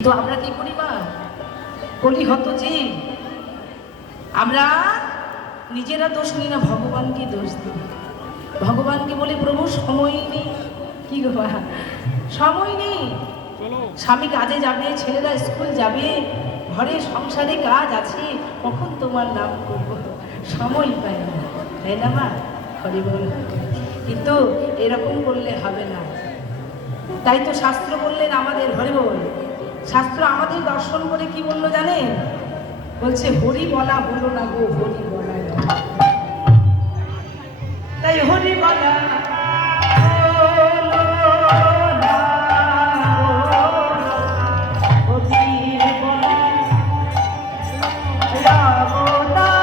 তো আমরা কি করি মা? কলি হত যে আমরা নিজেরা দোষ নিই না ভগবানকে দোষ দিই ভগবানকে বলে প্রভু সময় নেই। কি সময় নেই। স্বামী কাজে যাবে ছেলেরা স্কুল যাবে ঘরে সংসারে কাজ আছে কখন তোমার নাম করব? সময় পাই না। তাই না মা? হরি বল। কিন্তু এরকম করলে হবে না। তাই তো শাস্ত্র বললেন আমাদের হরি বল। শাস্ত্র আমাদের দর্শন করে কি বলল জানেন? বলছে হরি বলা হলো না গো হরি বলা তাই হরি বলা Oh, বলা।